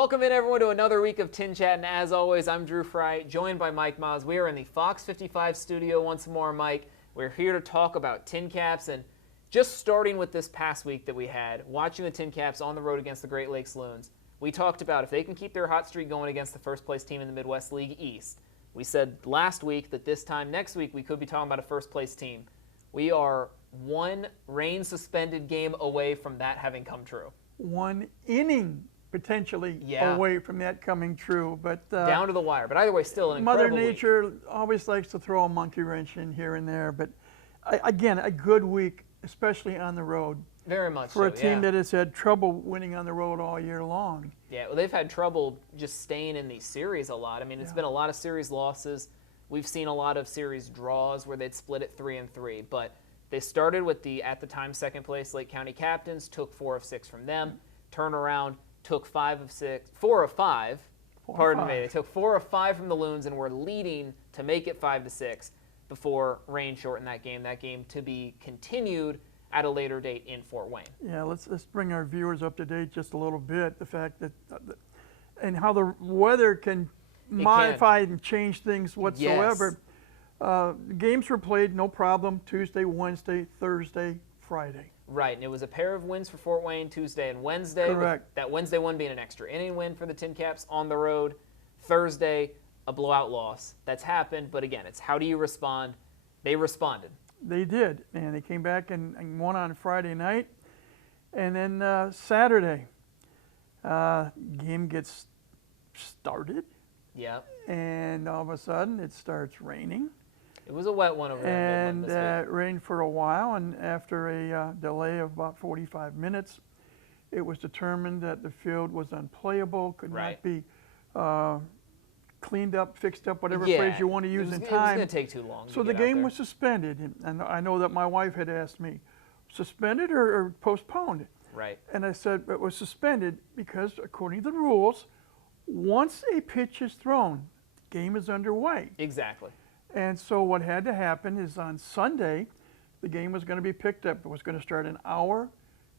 Welcome in, everyone, to another week of TinChattin. As always, I'm Drew Fry, joined by Mike Miles. We are in the Fox 55 studio once more, Mike. We're here to talk about TinCaps, and just starting with this past week that we had, watching the TinCaps on the road against the Great Lakes Loons. We talked about if they can keep their hot streak going against the first-place team in the Midwest League East. We said last week that this time next week we could be talking about a first-place team. We are one rain-suspended game away from that having come true. One inning potentially away from that coming true, but down to the wire. But either way, still an incredible Mother Nature week. Always likes to throw a monkey wrench in here and there. But again, a good week, especially on the road. Very much for a team that has had trouble winning on the road all year long. Yeah, well, they've had trouble just staying in these series a lot. I mean, it's been a lot of series losses. We've seen a lot of series draws where they'd split it 3-3. But they started with the at the time second place Lake County Captains, took 4 of 6 from them, turnaround. Took 4 of 5. Pardon me. They took 4 of 5 from the Loons and were leading to make it 5-6 before rain shortened that game. That game to be continued at a later date in Fort Wayne. Yeah, let's bring our viewers up to date just a little bit. The fact that and how the weather can modify and change things whatsoever. Yes. Games were played no problem Tuesday, Wednesday, Thursday, Friday. Right, and it was a pair of wins for Fort Wayne Tuesday and Wednesday. Correct. That Wednesday one being an extra inning win for the TinCaps on the road. Thursday, a blowout loss. That's happened, but again, it's how do you respond? They responded. They did, and they came back and won on Friday night. And then Saturday, game gets started. Yeah. And all of a sudden, it starts raining. It was a wet one over there. And it rained for a while, and after a delay of about 45 minutes, it was determined that the field was unplayable, could not be cleaned up, fixed up, whatever phrase you want to use in time. It was going to take too long. So the game was suspended, and I know that my wife had asked me, suspended or postponed? Right. And I said it was suspended because, according to the rules, once a pitch is thrown, the game is underway. Exactly. And so what had to happen is on Sunday, the game was going to be picked up. It was going to start an hour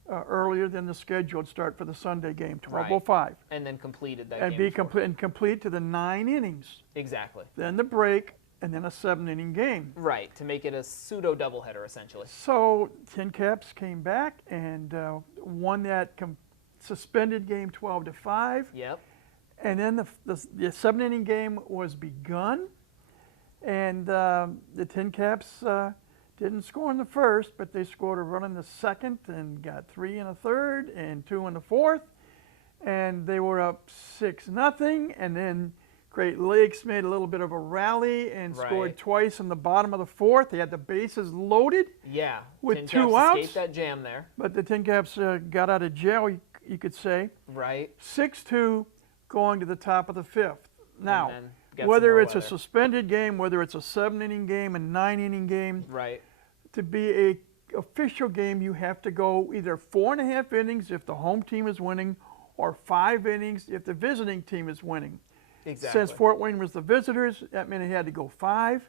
earlier than the scheduled start for the Sunday game, 12:05. Right. And then completed that and game. And complete to the 9 innings. Exactly. Then the break, and then a 7-inning game. Right, to make it a pseudo doubleheader, essentially. So TinCaps came back and won that suspended game 12-5. Yep. And then the 7-inning game was begun. And the TinCaps didn't score in the first, but they scored a run in the second and got 3 in the third and 2 in the fourth. And they were up 6-0. And then Great Lakes made a little bit of a rally and scored twice in the bottom of the fourth. They had the bases loaded. Yeah. With TinCaps 2 outs. escaped that jam there. But the TinCaps got out of jail, you could say. Right. 6-2 going to the top of the 5th. Now, whether it's a suspended game, whether it's a 7-inning game, a 9-inning game, to be a official game, you have to go either 4.5 innings if the home team is winning, or 5 innings if the visiting team is winning. Exactly. Since Fort Wayne was the visitors, that meant it had to go 5.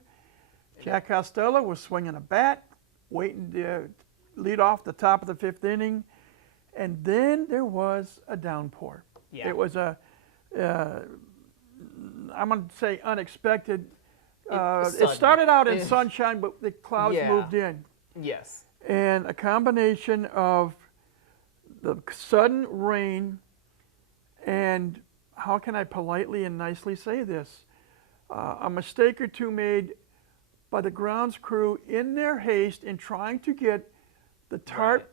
Jack Costello was swinging a bat, waiting to lead off the top of the 5th inning, and then there was a downpour. Yeah. It was a I'm going to say unexpected. It started out in sunshine, but the clouds moved in. Yes. And a combination of the sudden rain and, how can I politely and nicely say this, a mistake or two made by the grounds crew in their haste in trying to get the tarp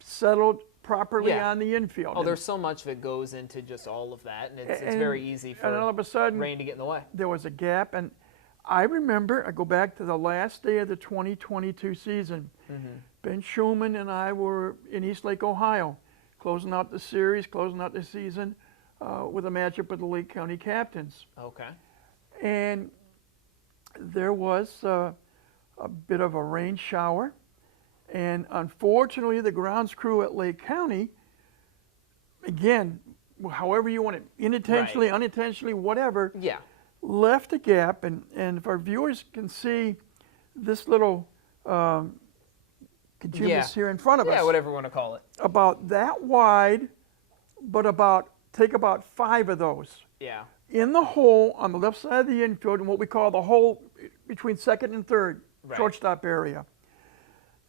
settled properly on the infield. Oh, there's so much that goes into just all of that, and it's very easy for all of a sudden, rain to get in the way. There was a gap, and I remember, I go back to the last day of the 2022 season. Ben Schulman and I were in Eastlake, Ohio, closing out the series, closing out the season with a matchup with the Lake County Captains. Okay. And there was a bit of a rain shower. And unfortunately, the grounds crew at Lake County, again, however you want it, unintentionally, unintentionally, whatever, left a gap. And if our viewers can see this little contributors here in front of us. Yeah, whatever you want to call it. About that wide, but about take about 5 of those. Yeah. In the hole on the left side of the infield, in what we call the hole between second and third, Right. shortstop area.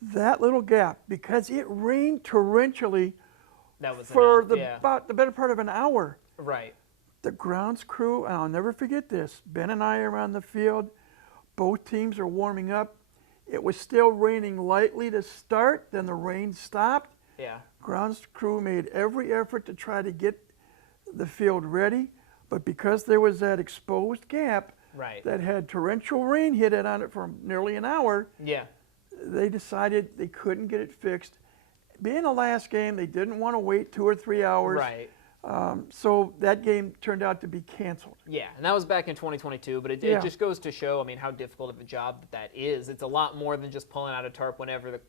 That little gap, because it rained torrentially That was for enough. about the better part of an hour. Right. The grounds crew, and I'll never forget this, Ben and I are on the field. Both teams are warming up. It was still raining lightly to start, then the rain stopped. Yeah. Grounds crew made every effort to try to get the field ready, but because there was that exposed gap Right. that had torrential rain hit it on it for nearly an hour, Yeah. they decided they couldn't get it fixed. Being the last game, they didn't want to wait 2 or 3 hours. Right. So that game turned out to be canceled. Yeah, and that was back in 2022, but it Yeah. just goes to show, I mean, how difficult of a job that is. It's a lot more than just pulling out a tarp whenever the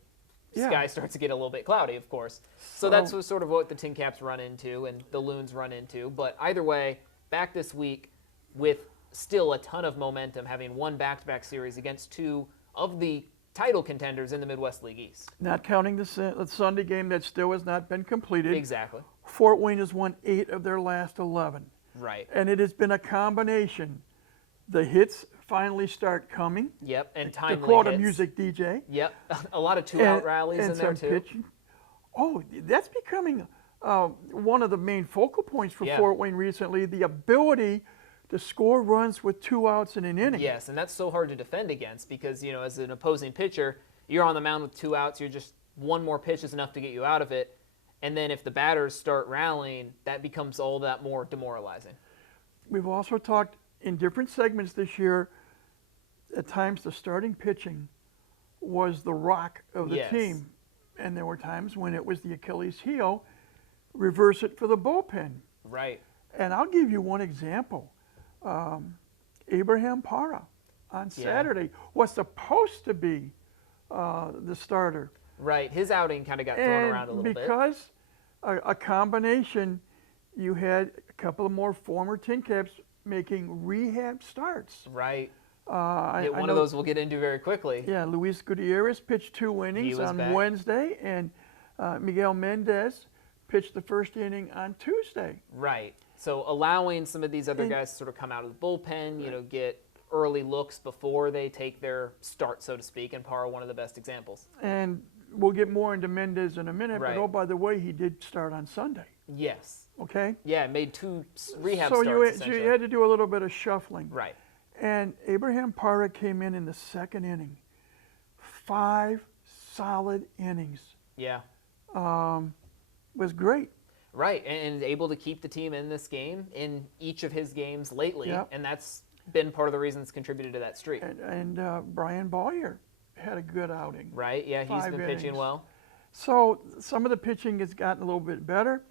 Yeah. sky starts to get a little bit cloudy, of course. So that's sort of what the TinCaps run into and the Loons run into. But either way, back this week with still a ton of momentum, having won back-to-back series against 2 of the title contenders in the Midwest League East. Not counting the Sunday game that still has not been completed. Exactly. Fort Wayne has won 8 of their last 11. Right. And it has been a combination. The hits finally start coming. Yep, and To timely quote a hits. music DJ. Yep, a lot of two-out rallies and in there, some too. pitching. Oh, that's becoming one of the main focal points for Yeah. Fort Wayne recently, the ability to score runs with 2 outs in an inning. Yes, and that's so hard to defend against because, you know, as an opposing pitcher, you're on the mound with 2 outs, you're just one more pitch is enough to get you out of it. And then if the batters start rallying, that becomes all that more demoralizing. We've also talked in different segments this year, at times the starting pitching was the rock of the Yes. team. And there were times when it was the Achilles heel, reverse it for the bullpen. Right. And I'll give you one example. Abraham Parra on Saturday was supposed to be the starter. Right. His outing kind of got thrown around a little bit. Because a combination, you had a couple of more former TinCaps making rehab starts. Right. I One know- of those we'll get into very quickly. Yeah, Luis Gutierrez pitched 2 innings was on back. Wednesday, and Miguel Mendez pitched the first inning on Tuesday. Right. So allowing some of these other And- guys to sort of come out of the bullpen, you know, get early looks before they take their start, so to speak, and Parra one of the best examples. And we'll get more into Mendez in a minute, Right. but oh, by the way, he did start on Sunday, Yes. okay? Yeah, made 2 rehab So starts, you essentially. had to do a little bit of shuffling. Right. And Abraham Parra came in the second inning. 5 solid innings. Yeah. Was great. Right, and able to keep the team in this game in each of his games lately, Yep. and that's been part of the reason it's contributed to that streak. And Brian Bowyer had a good outing. Right, yeah, he's 5 been pitching innings. well. So some of the pitching has gotten a little bit better.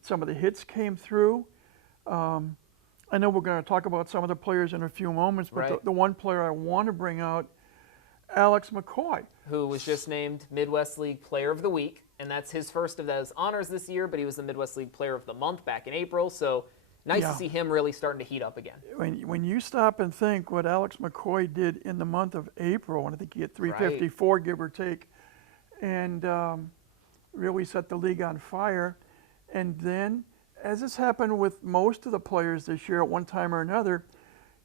Some of the hits came through. I know we're going to talk about some of the players in a few moments, but Right. the one player I want to bring out, Alex McCoy. Who was just named Midwest League Player of the Week, and that's his first of those honors this year, but he was the Midwest League Player of the Month back in April, so nice Yeah. to see him really starting to heat up again. When you stop and think what Alex McCoy did in the month of April, and I think he hit 354, give or take, and really set the league on fire. And then, as has happened with most of the players this year at one time or another,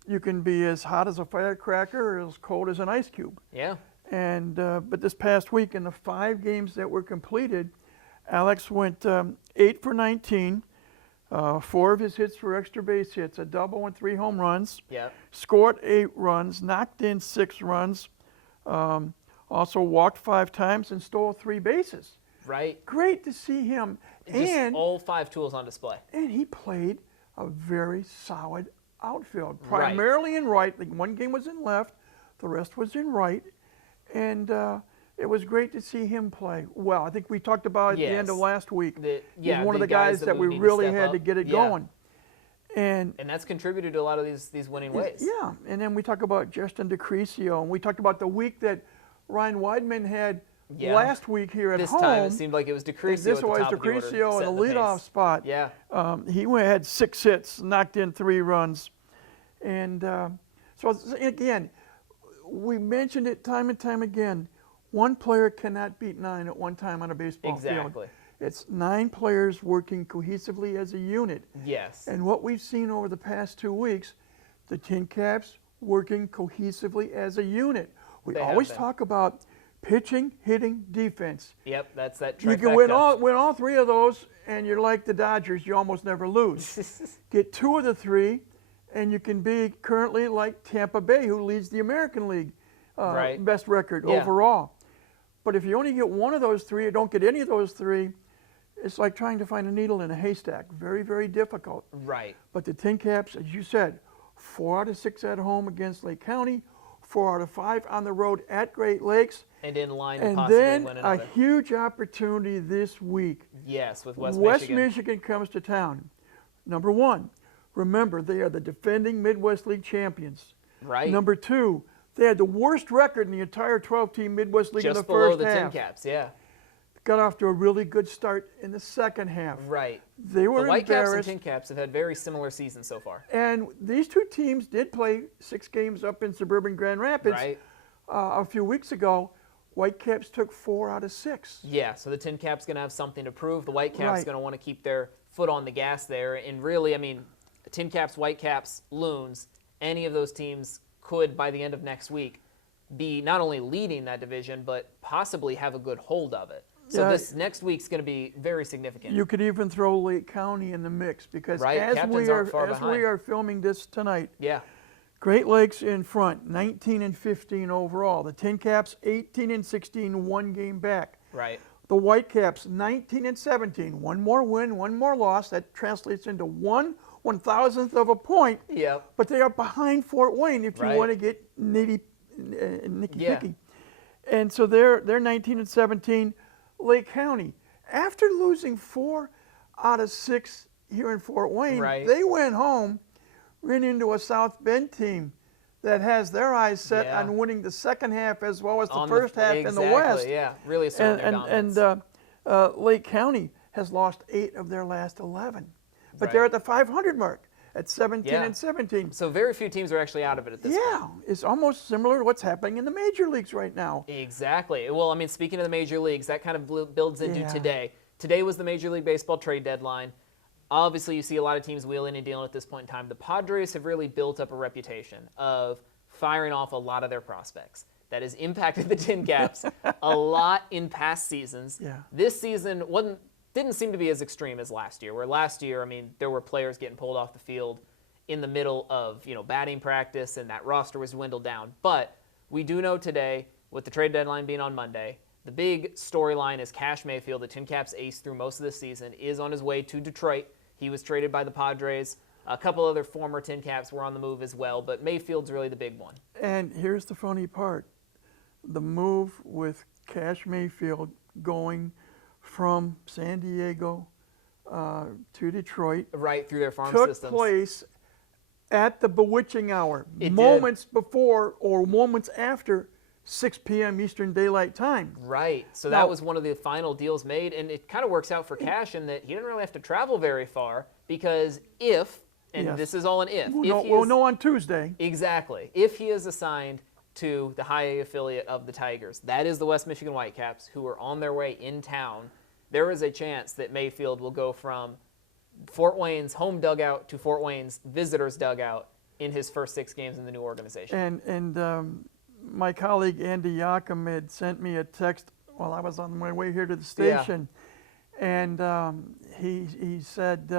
you can be as hot as a firecracker or as cold as an ice cube. Yeah, And but this past week, in the 5 games that were completed, Alex went 8 for 19. 4 of his hits were extra base hits, a double and 3 home runs. yeah, Scored 8 runs, knocked in 6 runs. Also walked 5 times and stole 3 bases. right. Great to see him. Just all 5 tools on display. And he played a very solid outfield, Right. primarily in right. Like, one game was in left, the rest was in right. And it was great to see him play well. I think we talked about at the end of Yes. last week. He's Yeah, one of the guys that we need to really step had to up. get it Yeah. going. And And that's contributed to a lot of these winning ways. yeah, and then we talk about Justin DeCrisio, and we talked about the week that Ryan Weidman had Yeah. last week here at This home. time it seemed like it was DeCrisio This at the was top of the order, DeCrisio in setting the leadoff pace. spot. Yeah, He had 6 hits, knocked in 3 runs. And so, again, we mentioned it time and time again. One player cannot beat 9 at one time on a baseball field. exactly. It's 9 players working cohesively as a unit. Yes. And what we've seen over the past 2 weeks, the TinCaps working cohesively as a unit. We They have always been. talk about pitching, hitting, defense. Yep, that's that You trifecta. can win all 3 of those, and you're like the Dodgers. You almost never lose. Get 2 of the 3, and you can be currently like Tampa Bay, who leads the American League Right. best record Yeah. overall. But if you only get 1 of those 3, or don't get any of those 3, it's like trying to find a needle in a haystack. Very, very difficult. Right. But the TinCaps, as you said, 4 out of 6 at home against Lake County, 4 out of 5 on the road at Great Lakes. And in line to And possibly then win a another. huge opportunity this week. Yes, with West Michigan. Michigan comes to town. Number 1, remember, they are the defending Midwest League champions. Right. Number 2, they had the worst record in the entire 12-team Midwest League in the Just below first the half. TinCaps, yeah. Got off to a really good start in the second half. Right. They were The Whitecaps embarrassed. and TinCaps have had very similar seasons so far. And these 2 teams did play 6 games up in suburban Grand Rapids Right. A few weeks ago. Whitecaps took 4 out of 6. Yeah, so the TinCaps going to have something to prove. The Whitecaps Right. going to want to keep their foot on the gas there. And really, I mean, TinCaps, Whitecaps, Loons, any of those teams could, by the end of next week, be not only leading that division, but possibly have a good hold of it. So Yeah. this next week's going to be very significant. You could even throw Lake County in the mix because Right, as Captains we aren't far are behind. filming this tonight, Yeah, Great Lakes in front, 19 and 15 overall. The TinCaps 18 and 16, 1 game back. right. The Whitecaps 19 and 17, 1 more win, 1 more loss. That translates into 1/1000th of a point. Yep. But they are behind Fort Wayne if you Right. want to get nicky Yeah. picky. And so they're 19 and 17. Lake County, after losing 4 out of 6 here in Fort Wayne, Right. they went home, ran into a South Bend team that has their eyes set Yeah. on winning the second half as well as the On first half exactly, in the West. Yeah, really asserting their dominance. Lake County has lost 8 of their last 11. But Right. they're at the 500 mark at 17 Yeah. and 17. So very few teams are actually out of it at this point. Yeah, it's almost similar to what's happening in the major leagues right now. Exactly. Well, I mean, speaking of the major leagues, that kind of builds into Yeah. today. Today was the Major League Baseball trade deadline. Obviously, you see a lot of teams wheeling and dealing at this point in time. The Padres have really built up a reputation of firing off a lot of their prospects. That has impacted the TinCaps a lot in past seasons. Yeah. This season didn't seem to be as extreme as last year, where last year, I mean, there were players getting pulled off the field in the middle of, batting practice, and that roster was dwindled down. But we do know today, with the trade deadline being on Monday, the big storyline is Cash Mayfield, the TinCaps ace through most of the season, is on his way to Detroit. He was traded by the Padres. A couple other former TinCaps were on the move as well, but Mayfield's really the big one. And here's the funny part. The move with Cash Mayfield going from San Diego to Detroit Right through their farm took systems. place at the bewitching hour, It moments before or moments after 6 p.m. Eastern Daylight Time. Right. So Now- that was one of the final deals made, and it kind of works out for Cash in that he didn't really have to travel very far because if, and Yes. this is all an if, We'll know on Tuesday. Exactly. If he is assigned to the high A affiliate of the Tigers, that is the West Michigan Whitecaps, who are on their way in town, there is a chance that Mayfield will go from Fort Wayne's home dugout to Fort Wayne's visitors dugout in his first 6 games in the new organization. And my colleague Andy Yakum had sent me a text while I was on my way here to the station, and he said,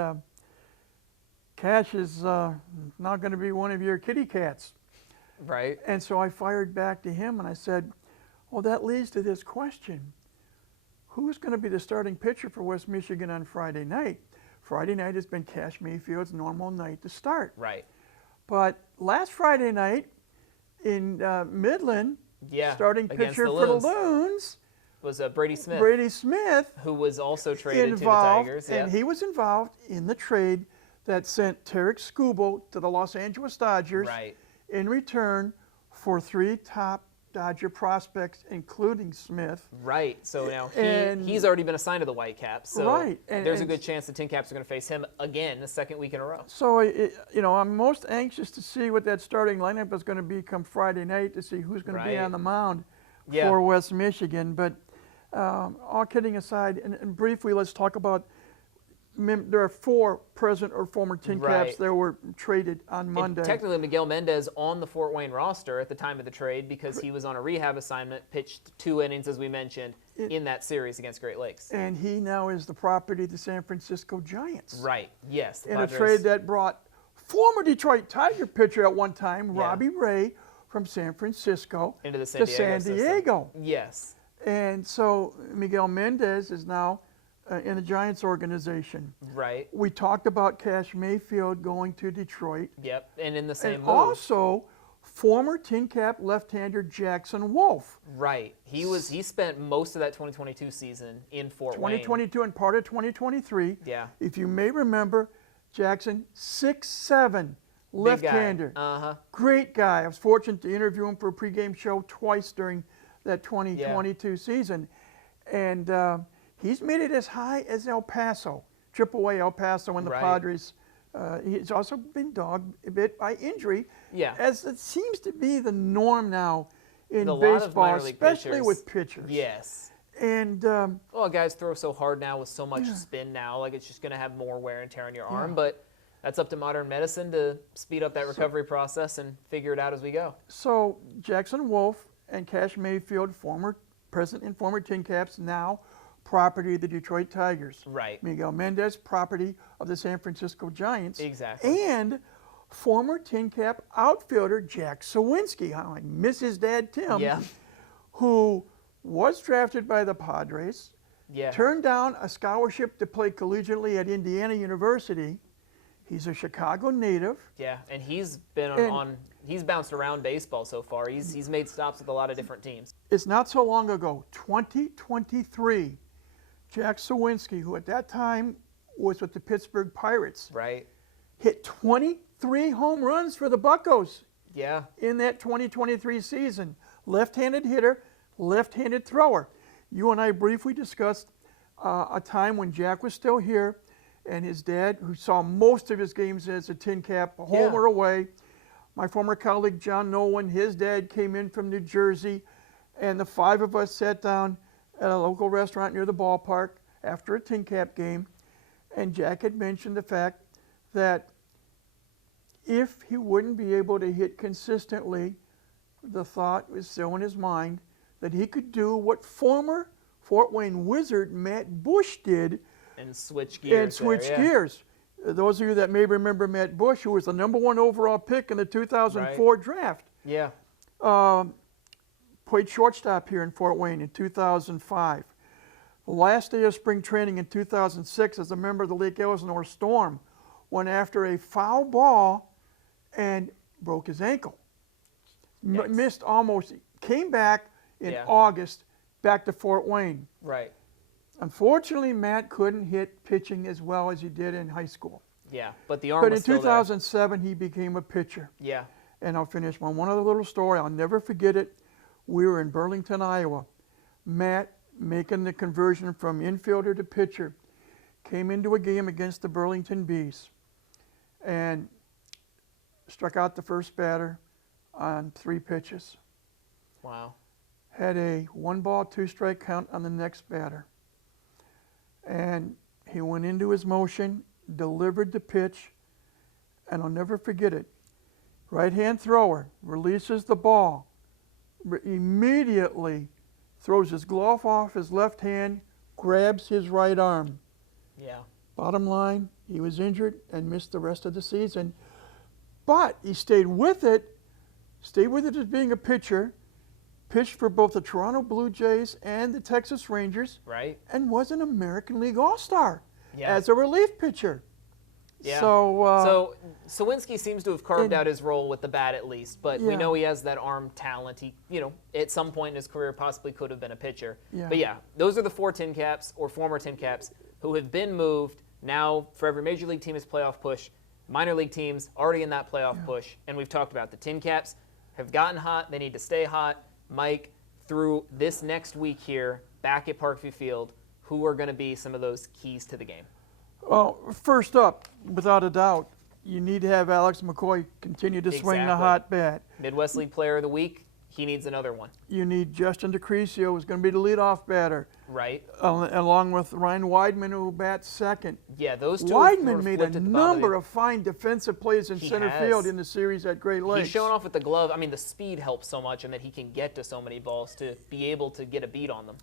Cash is not going to be one of your kitty cats. Right. And so I fired back to him and I said, well, that leads to this question. Who's going to be the starting pitcher for West Michigan on Friday night? Friday night has been Cash Mayfield's normal night to start. Right. But last Friday night in Midland, Yeah. starting against pitcher the for the Loons Loons, was Brady Smith, Brady Smith, who was also traded to the involved, Tigers. and Yeah. he was involved in the trade that sent Tarek Skubal to the Los Angeles Dodgers Right. in return for 3 top Dodger prospects, including Smith. Right. So now And- he's already been assigned to the Whitecaps. So Right, and- there's a and- good chance the TinCaps are going to face him again the second week in a row. So, I'm most anxious to see what that starting lineup is going to be come Friday night to see who's going to be Right. on the mound Yeah. for West Michigan. But All kidding aside, and briefly, let's talk about. There are 4 present or former TinCaps Right. that were traded on Monday. And technically, Miguel Mendez on the Fort Wayne roster at the time of the trade because he was on a rehab assignment, pitched 2 innings, as we mentioned, in that series against Great Lakes. And he now is the property of the San Francisco Giants. Right, yes. In a trade that brought former Detroit Tiger pitcher at one time, Robbie Ray, from San Francisco into the San Diego. Yes. And so Miguel Mendez is now in the Giants organization. Right. We talked about Cash Mayfield going to Detroit. Yep, and in the same And move. also, former TinCap left-hander Jackson Wolf. Right. He spent most of that 2022 season in Fort Wayne. 2022 and part of 2023. Yeah. If you may remember, Jackson, 6'7", left-hander. Uh-huh. Great guy. I was fortunate to interview him for a pregame show twice during that 2022 season. And he's made it as high as El Paso, AAA El Paso and the Padres. He's also been dogged a bit by injury, as it seems to be the norm now in baseball, especially with pitchers. Yes. And well, guys throw so hard now with so much spin now, like it's just going to have more wear and tear on your arm. But that's up to modern medicine to speed up that recovery process and figure it out as we go. So Jackson Wolf and Cash Mayfield, present and former TinCaps, now property of the Detroit Tigers. Right. Miguel Mendez, property of the San Francisco Giants. Exactly. And former TinCap outfielder Jack Sawinski, I miss his dad Tim, who was drafted by the Padres, turned down a scholarship to play collegiately at Indiana University. He's a Chicago native. Yeah, and he's been he's bounced around baseball so far. He's made stops with a lot of different teams. It's not so long ago, 2023, Jack Sawinski, who at that time was with the Pittsburgh Pirates, hit 23 home runs for the Buccos in that 2023 season. Left-handed hitter, left-handed thrower. You and I briefly discussed a time when Jack was still here, and his dad, who saw most of his games as a TinCap, home or away. My former colleague John Nolan, his dad came in from New Jersey, and the 5 of us sat down at a local restaurant near the ballpark after a TinCap game, and Jack had mentioned the fact that if he wouldn't be able to hit consistently, the thought was still in his mind that he could do what former Fort Wayne Wizard Matt Bush did and switch gears. Those of you that may remember Matt Bush, who was the #1 overall pick in the 2004 draft. Played shortstop here in Fort Wayne in 2005. The last day of spring training in 2006 as a member of the Lake Elsinore Storm went after a foul ball and broke his ankle. Missed almost, came back in August, back to Fort Wayne. Right. Unfortunately, Matt couldn't hit pitching as well as he did in high school. Yeah, but the arm was still there. But in 2007, he became a pitcher. Yeah. And I'll finish on one other little story. I'll never forget it. We were in Burlington, Iowa. Matt, making the conversion from infielder to pitcher, came into a game against the Burlington Bees and struck out the first batter on 3 pitches. Wow. Had a 1-ball, 2-strike count on the next batter. And he went into his motion, delivered the pitch, and I'll never forget it. Right-hand thrower releases the ball, immediately throws his glove off his left hand, grabs his right arm. Yeah. Bottom line, he was injured and missed the rest of the season. But he stayed with it as being a pitcher, pitched for both the Toronto Blue Jays and the Texas Rangers, and was an American League All-Star as a relief pitcher. Yeah. So Sawinski seems to have carved out his role with the bat at least, but we know he has that arm talent. He, at some point in his career possibly could have been a pitcher. But those are the 4 TinCaps or former TinCaps who have been moved. Now, for every major league team is playoff push, minor league teams already in that playoff push, and we've talked about the TinCaps have gotten hot. They need to stay hot. Mike, through this next week here, back at Parkview Field, who are going to be some of those keys to the game? Well, first up, without a doubt, you need to have Alex McCoy continue to swing the hot bat. Midwest League Player of the Week He needs another one. You need Justin DeCrisio, who's going to be the leadoff batter. Right. Along with Ryan Weidman, who bats second. Yeah, those two. Weidman made a number of fine defensive plays in center has. field in the series at Great Lakes. He's showing off with the glove. I mean, the speed helps so much, and that he can get to so many balls to be able to get a beat on them.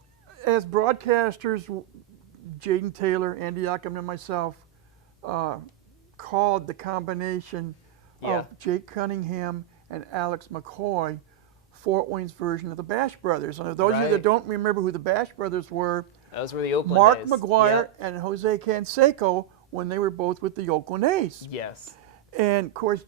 As broadcasters, Jaden Taylor, Andy Ockham, and myself called the combination of Jake Cunningham and Alex McCoy Fort Wayne's version of the Bash Brothers. And for those of you that don't remember who the Bash Brothers were, those were the Oakland Mark days. McGuire and Jose Canseco when they were both with the Oakland A's. Yes. And, of course,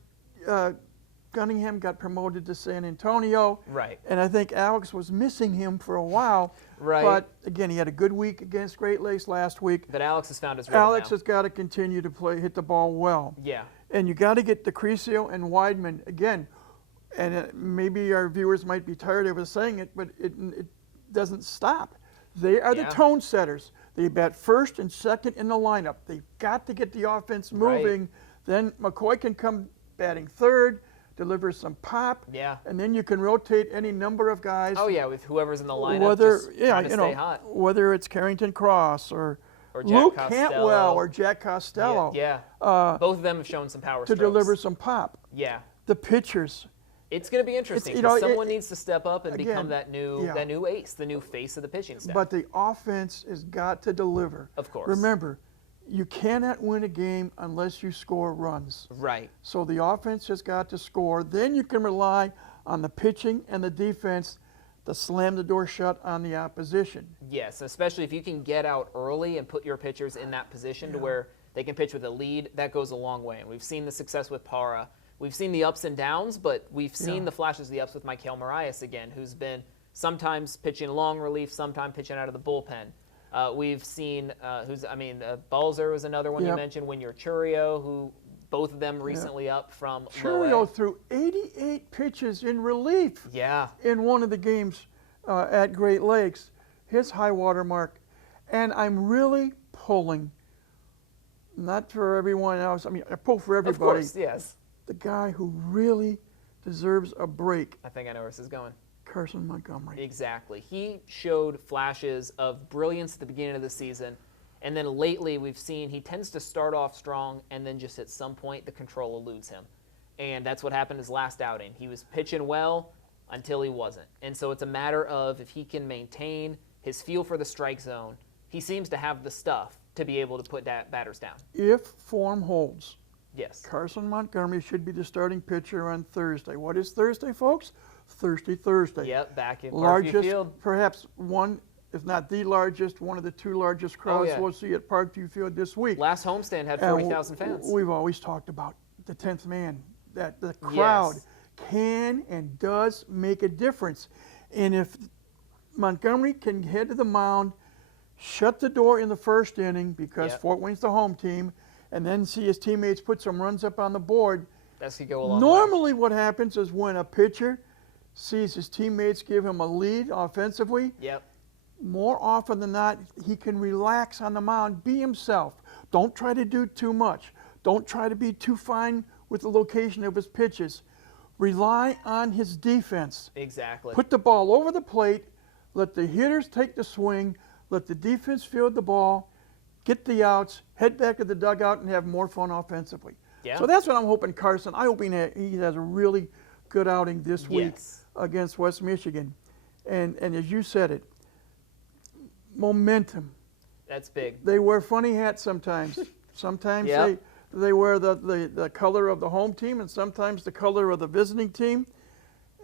Cunningham got promoted to San Antonio. Right. And I think Alex was missing him for a while. Right. But, again, he had a good week against Great Lakes last week. But Alex has found his rhythm Alex now. has got to continue to hit the ball well. Yeah. And you got to get DeCrisio and Weidman, again, and maybe our viewers might be tired of us saying it, but it doesn't stop. They are the tone setters. They bat first and second in the lineup. They've got to get the offense moving. Right. Then McCoy can come batting third, deliver some pop, and then you can rotate any number of guys. Oh yeah, with whoever's in the lineup, just trying to stay hot. Whether it's Carrington Cross or Jack Luke Costello. Cantwell or Jack Costello. Yeah. Both of them have shown some power to strokes. deliver some pop. Yeah. The pitchers. It's going to be interesting. Someone needs to step up and become that new ace, the new face of the pitching staff. But the offense has got to deliver. Of course. Remember, you cannot win a game unless you score runs. Right. So the offense has got to score. Then you can rely on the pitching and the defense to slam the door shut on the opposition. Yes, especially if you can get out early and put your pitchers in that position to where they can pitch with a lead, that goes a long way. And we've seen the success with Parra. We've seen the ups and downs, but we've seen the flashes of the ups with Michael Marias again, who's been sometimes pitching long relief, sometimes pitching out of the bullpen. We've seen, Balzer was another one you mentioned, Winier Churio, who both of them recently up from Churio threw 88 pitches in relief in one of the games at Great Lakes, his high water mark. And I'm really pulling, not for everyone else, I mean, I pull for everybody. Of course, yes. The guy who really deserves a break. I think I know where this is going. Carson Montgomery. Exactly. He showed flashes of brilliance at the beginning of the season, and then lately we've seen he tends to start off strong, and then just at some point the control eludes him. And that's what happened his last outing. He was pitching well until he wasn't. And so it's a matter of if he can maintain his feel for the strike zone, he seems to have the stuff to be able to put batters down. If form holds. Yes. Carson Montgomery should be the starting pitcher on Thursday. What is Thursday, folks? Thirsty Thursday. Yep, back in Parkview Field. Perhaps one, if not the largest, one of the two largest crowds we'll see at Parkview Field this week. Last homestand had 40,000 fans. We've always talked about the 10th man, that the crowd can and does make a difference. And if Montgomery can head to the mound, shut the door in the first inning because Fort Wayne's the home team, and then see his teammates put some runs up on the board. That could go a long Normally what happens is when a pitcher sees his teammates give him a lead offensively, more often than not, he can relax on the mound, be himself. Don't try to do too much. Don't try to be too fine with the location of his pitches. Rely on his defense. Exactly. Put the ball over the plate, let the hitters take the swing, let the defense field the ball, get the outs, head back to the dugout, and have more fun offensively. So that's what I'm hoping Carson. I hope he has a really good outing this week against West Michigan. And as you said it, momentum. That's big. They wear funny hats sometimes. Sometimes they wear the color of the home team and sometimes the color of the visiting team.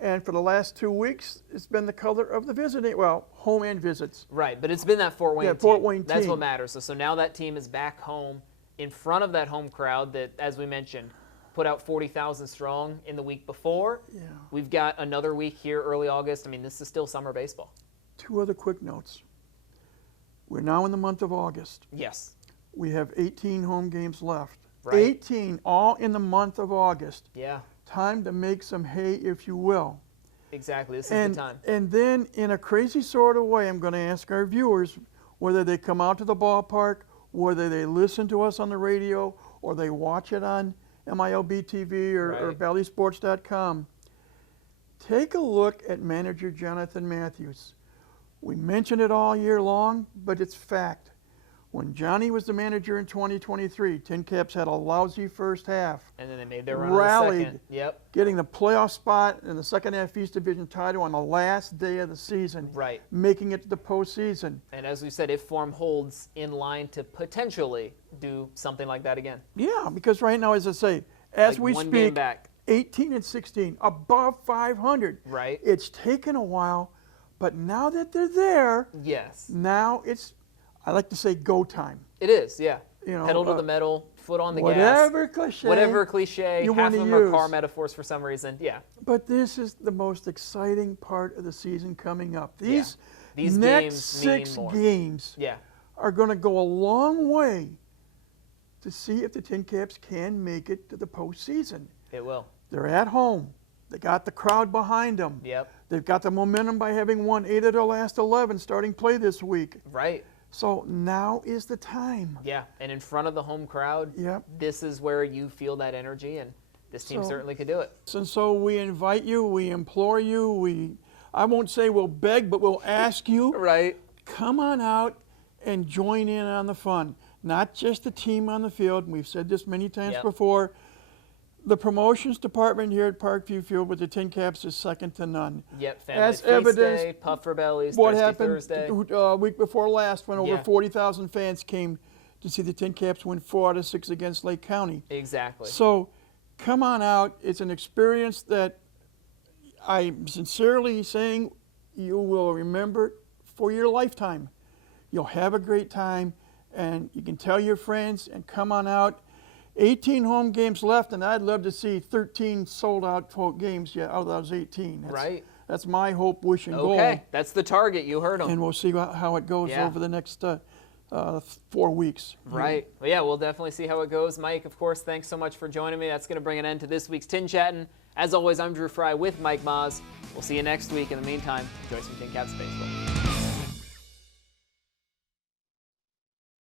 And for the last 2 weeks, it's been the color of the visiting, home and visits. Right, but it's been that Fort Wayne team. Fort Wayne team. That's what matters. So now that team is back home in front of that home crowd that, as we mentioned, put out 40,000 strong in the week before. We've got another week here early August. I mean, this is still summer baseball. 2 other quick notes. We're now in the month of August. Yes. We have 18 home games left. Right. 18, all in the month of August. Yeah. Time to make some hay, if you will. Exactly. This is the time. And then, in a crazy sort of way, I'm going to ask our viewers whether they come out to the ballpark, whether they listen to us on the radio, or they watch it on MILB TV or ValleySports.com. Take a look at manager Jonathan Matthews. We mention it all year long, but it's fact. When Johnny was the manager in 2023, TinCaps had a lousy first half. And then they made their run rallied, on the second. Yep. Getting the playoff spot in the second half East Division title on the last day of the season. Right. Making it to the postseason. And as we said, if form holds, in line to potentially do something like that again. Yeah, because right now, as I say, as Like we one speak, game back. 18 and 16, above 500. Right. It's taken a while, but now that they're there, Yes. now it's, I like to say, go time. It is, yeah. You know, Pedal to the metal, foot on the whatever gas. cliche, Whatever cliche. you Half wanna of them are use. car metaphors for some reason. Yeah. But this is the most exciting part of the season coming up. These These next games mean 6 more. games Yeah. are going to go a long way to see if the TinCaps can make it to the postseason. It will. They're at home. They got the crowd behind them. Yep. They've got the momentum by having won 8 of their last 11 starting play this week. Right. So now is the time. Yeah. And in front of the home crowd, Yep. this is where you feel that energy, and this team So- certainly could do it. And so we invite you, we implore you, I won't say we'll beg, but we'll ask you, Right. come on out and join in on the fun. Not just the team on the field. We've said this many times Yep. before. The promotions department here at Parkview Field with the TinCaps is second to none. Yep. Family As feast evidenced, day, puff for bellies, What Thirsty happened Thursday. week before last when over Yeah. 40,000 fans came to see the TinCaps win 4 out of 6 against Lake County. Exactly. So come on out. It's an experience that I'm sincerely saying you will remember for your lifetime. You'll have a great time, and you can tell your friends and come on out. 18 home games left, and I'd love to see 13 sold-out games yet out of those 18. Right. That's my hope, wish, and goal. Okay. That's the target. You heard them. And we'll see how it goes Yeah. over the next 4 weeks. Right. Well, yeah, we'll definitely see how it goes. Mike, of course, thanks so much for joining me. That's going to bring an end to this week's TinChattin. As always, I'm Drew Fry with Mike Maz. We'll see you next week. In the meantime, enjoy some TinCaps baseball.